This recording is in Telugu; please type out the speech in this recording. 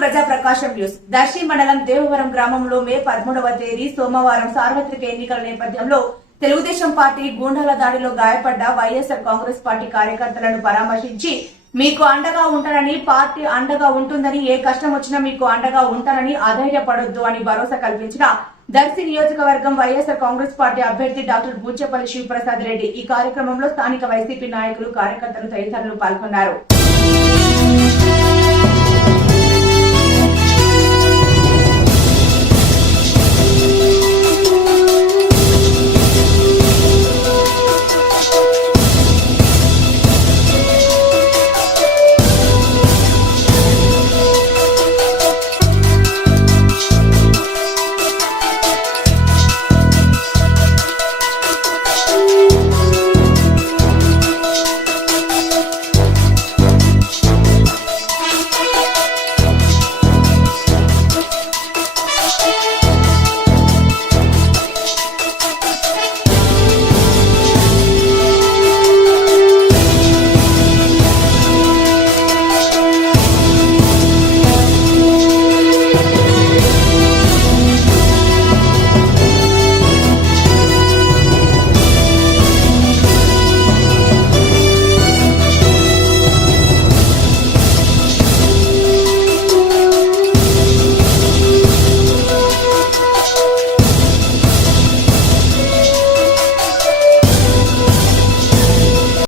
ప్రజా ప్రకాశం న్యూస్. దర్శి మండలం దేవవరం గ్రామంలో మే 13వ తేదీ సోమవారం సార్వత్రిక ఎన్నికల నేపథ్యంలో తెలుగుదేశం పార్టీ గూండాల దాడిలో గాయపడ్డ వైఎస్ఆర్ కాంగ్రెస్ పార్టీ కార్యకర్తలను పరామర్శించి మీకు అండగా ఉంటానని, పార్టీ అండగా ఉంటుందని, ఏ కష్టం వచ్చినా మీకు అండగా ఉంటానని, అధైర్యపడొద్దు అని భరోసా కల్పించిన దర్శి నియోజకవర్గం వైఎస్ఆర్ కాంగ్రెస్ పార్టీ అభ్యర్థి డాక్టర్ బూచేపల్లి శివప్రసాద్ రెడ్డి. ఈ కార్యక్రమంలో స్థానిక వైసీపీ నాయకులు, కార్యకర్తలు తదితరులు పాల్గొన్నారు.